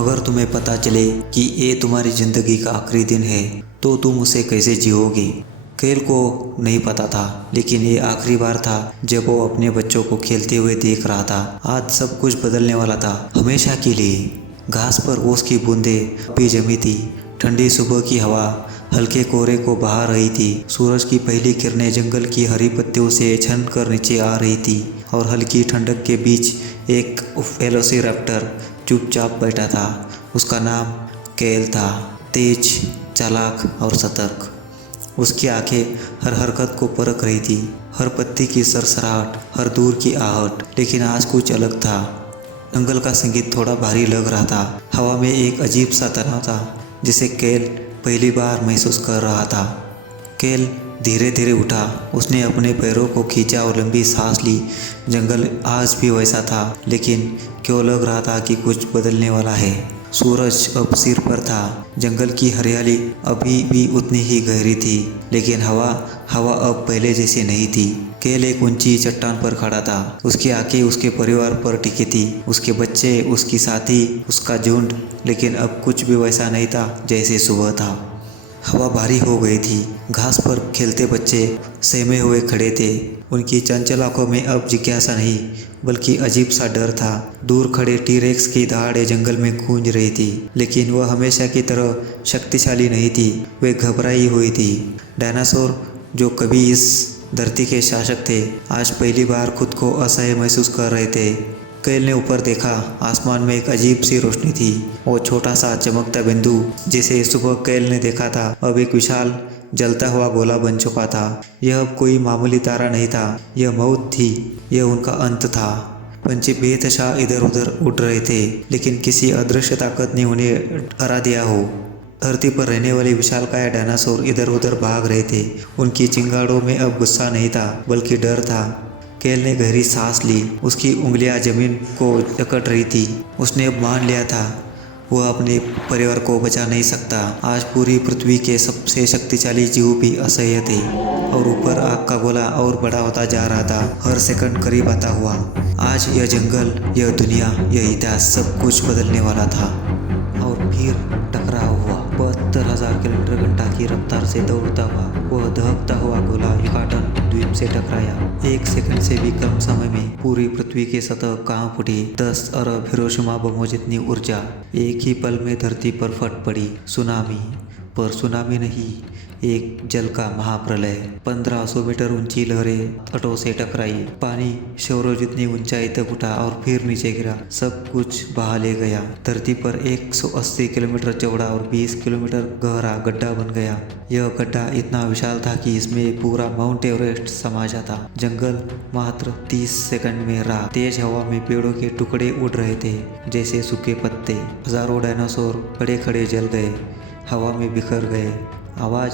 अगर तुम्हें पता चले कि ये तुम्हारी जिंदगी का आखिरी दिन है तो तुम उसे कैसे जियोगी। केल को नहीं पता था, लेकिन ये आखिरी बार था जब वो अपने बच्चों को खेलते हुए देख रहा था। आज सब कुछ बदलने वाला था, हमेशा के लिए। घास पर ओस की बूंदें भी जमी थी। ठंडी सुबह की हवा हल्के कोहरे को बहा रही थी। सूरज की पहली किरणें जंगल की हरी पत्तियों से छन कर नीचे आ रही थी और हल्की ठंडक के बीच एक वेलोसिरैप्टर चुपचाप बैठा था। उसका नाम केल था। तेज, चालाक और सतर्क। उसकी आंखें हर हरकत को परख रही थी, हर पत्ती की सरसराहट, हर दूर की आहट। लेकिन आज कुछ अलग था। जंगल का संगीत थोड़ा भारी लग रहा था। हवा में एक अजीब सा तनाव था जिसे केल पहली बार महसूस कर रहा था। केल धीरे धीरे उठा। उसने अपने पैरों को खींचा और लंबी सांस ली। जंगल आज भी वैसा था, लेकिन क्यों लग रहा था कि कुछ बदलने वाला है। सूरज अब सिर पर था। जंगल की हरियाली अभी भी उतनी ही गहरी थी, लेकिन हवा अब पहले जैसी नहीं थी। केल एक ऊंची चट्टान पर खड़ा था। उसकी आंखें उसके परिवार पर टिकी थी, उसके बच्चे, उसकी साथी, उसका झुंड। लेकिन अब कुछ भी वैसा नहीं था जैसे सुबह था। हवा भारी हो गई थी। घास पर खेलते बच्चे सहमे हुए खड़े थे। उनकी चंचल आंखों में अब जिज्ञासा नहीं, बल्कि अजीब सा डर था। दूर खड़े टीरेक्स की दहाड़े जंगल में गूंज रही थी, लेकिन वह हमेशा की तरह शक्तिशाली नहीं थी। वे घबराई हुई थी। डायनासोर, जो कभी इस धरती के शासक थे, आज पहली बार खुद को असहाय महसूस कर रहे थे। केल ने ऊपर देखा। आसमान में एक अजीब सी रोशनी थी। वो छोटा सा चमकता बिंदु जिसे सुबह केल ने देखा था, अब एक विशाल जलता हुआ गोला बन चुका था। यह अब कोई मामूली तारा नहीं था, यह मौत थी। यह उनका अंत था। पंछी बेतहाशा इधर उधर उड़ रहे थे, लेकिन किसी अदृश्य ताकत ने उन्हें हरा दिया हो। धरती पर रहने वाले विशालकाय डायनासोर इधर उधर भाग रहे थे। उनकी चिंगाड़ों में अब गुस्सा नहीं था, बल्कि डर था। केल ने गहरी सांस ली। उसकी उंगलियां जमीन को जकड़ रही थी। उसने अब मान लिया था, वह अपने परिवार को बचा नहीं सकता। आज पूरी पृथ्वी के सबसे शक्तिशाली जीव भी असह्य थे, और ऊपर आग का गोला और बड़ा होता जा रहा था, हर सेकंड करीब आता हुआ। आज यह जंगल, यह दुनिया, यह इतिहास, सब कुछ बदलने वाला था। और फिर टकराव हुआ। 72,000 किलोमीटर घंटा की रफ्तार से दौड़ता हुआ वह दहकता हुआ गोला युकाटन द्वीप से टकराया। एक सेकंड से भी कम समय में पूरी पृथ्वी की सतह कांप उठी। 10 अरब हिरोशिमा बमों जितनी ऊर्जा एक ही पल में धरती पर फट पड़ी। सुनामी, पर सुनामी नहीं, एक जल का महाप्रलय। 1500 मीटर ऊंची लहरें तटों से टकराई। पानी शोरों जितनी ऊंचाई तक उठा और फिर नीचे गिरा। सब कुछ बहा ले गया। धरती पर 180 किलोमीटर चौड़ा और 20 किलोमीटर गहरा गड्ढा बन गया। यह गड्ढा इतना विशाल था कि इसमें पूरा माउंट एवरेस्ट समा जाता। जंगल मात्र 30 सेकंड में राख। तेज हवा में पेड़ों के टुकड़े उड़ रहे थे जैसे सूखे पत्ते। हजारों डायनासोर खड़े खड़े जल गए, हवा में बिखर गए। आवाज,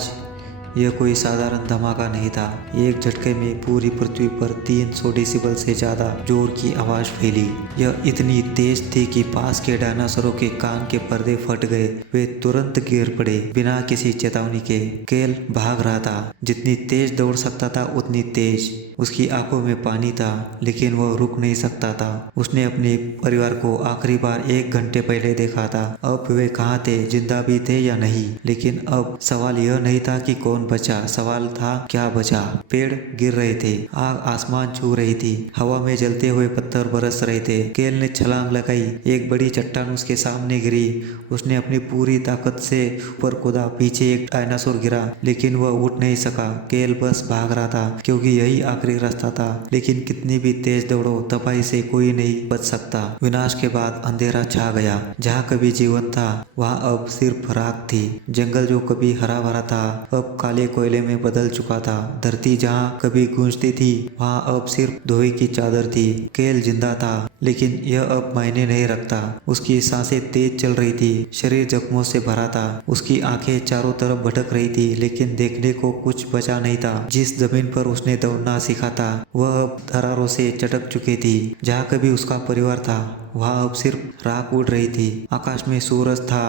यह कोई साधारण धमाका नहीं था। एक झटके में पूरी पृथ्वी पर 300 डेसिबल से ज्यादा जोर की आवाज फैली। यह इतनी तेज थी कि पास के डायनासोरों के कान के पर्दे फट गए। वे तुरंत गिर पड़े बिना किसी चेतावनी के। केल भाग रहा था। जितनी तेज दौड़ सकता था उतनी तेज। उसकी आंखों में पानी था, लेकिन वह रुक नहीं सकता था। उसने अपने परिवार को आखिरी बार 1 घंटे पहले देखा था। अब वे कहाँ थे, जिंदा भी थे या नहीं। लेकिन अब सवाल यह नहीं था कि कौन बचा, सवाल था क्या बचा। पेड़ गिर रहे थे, आग आसमान छू रही थी, हवा में जलते हुए पत्थर बरस रहे थे। केल ने छलांग लगाई। एक बड़ी चट्टान उसके सामने गिरी। उसने अपनी पूरी ताकत से ऊपर कूदा। पीछे एक डायनासोर गिरा, लेकिन वह उठ नहीं सका। केल बस भाग रहा था, क्योंकि यही आखिरी रास्ता था। लेकिन कितनी भी तेज दौड़ो, तबाही से कोई नहीं बच सकता। विनाश के बाद अंधेरा छा गया। जहाँ कभी जीवन था, वहाँ अब सिर्फ राख थी। जंगल जो कभी हरा भरा था, अब काले कोयले में बदल चुका था। धरती जहाँ कभी गूंजती थी, वहाँ अब सिर्फ धोई की चादर थी। केल जिंदा था, लेकिन यह अब मायने नहीं रखता। उसकी सांसें तेज चल रही थी, शरीर जख्मों से भरा था। उसकी आंखें चारों तरफ भटक रही थी, लेकिन देखने को कुछ बचा नहीं था। जिस जमीन पर उसने दौड़ना सीखा था, वह अब दरारों से चटक चुकी थी। जहाँ कभी उसका परिवार था, वहाँ अब सिर्फ राख उड़ रही थी। आकाश में सूरज था,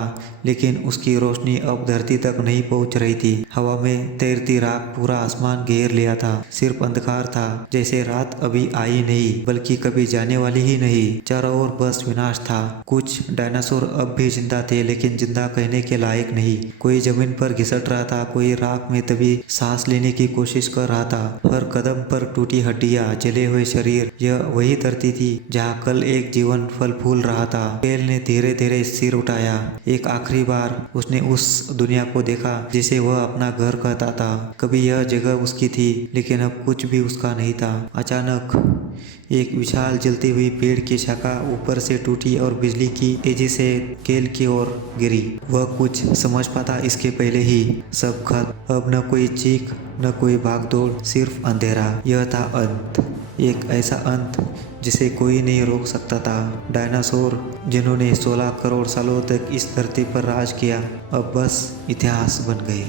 लेकिन उसकी रोशनी अब धरती तक नहीं पहुंच रही थी। हवा में तैरती राख पूरा आसमान घेर लिया था। सिर्फ अंधकार था, जैसे रात अभी आई नहीं, बल्कि कभी जाने वाली ही नहीं। चारों ओर बस विनाश था। कुछ डायनासोर अब भी जिंदा थे, लेकिन जिंदा कहने के लायक नहीं। कोई जमीन पर घिसट रहा था, कोई राख में तभी सांस लेने की कोशिश कर रहा था। हर कदम पर टूटी हड्डियां, जले हुए शरीर। यह वही धरती थी जहाँ कल एक जीवन फल फूल रहा था। केल ने धीरे धीरे सिर उठाया। एक आखिरी बार उसने उस दुनिया को देखा जिसे वह अपना घर कहता था। कभी यह जगह उसकी थी, लेकिन अब कुछ भी उसका नहीं था। अचानक एक विशाल जलती हुई पेड़ की शाखा ऊपर से टूटी और बिजली की तेजी से केल की ओर गिरी। वह कुछ समझ पाता इसके पहले ही सब खत्म। अब न कोई चीख, न कोई भागदौड़, सिर्फ अंधेरा। यह था अंत, एक ऐसा अंत जिसे कोई नहीं रोक सकता था। डायनासोर जिन्होंने 16 करोड़ सालों तक इस धरती पर राज किया, अब बस इतिहास बन गए।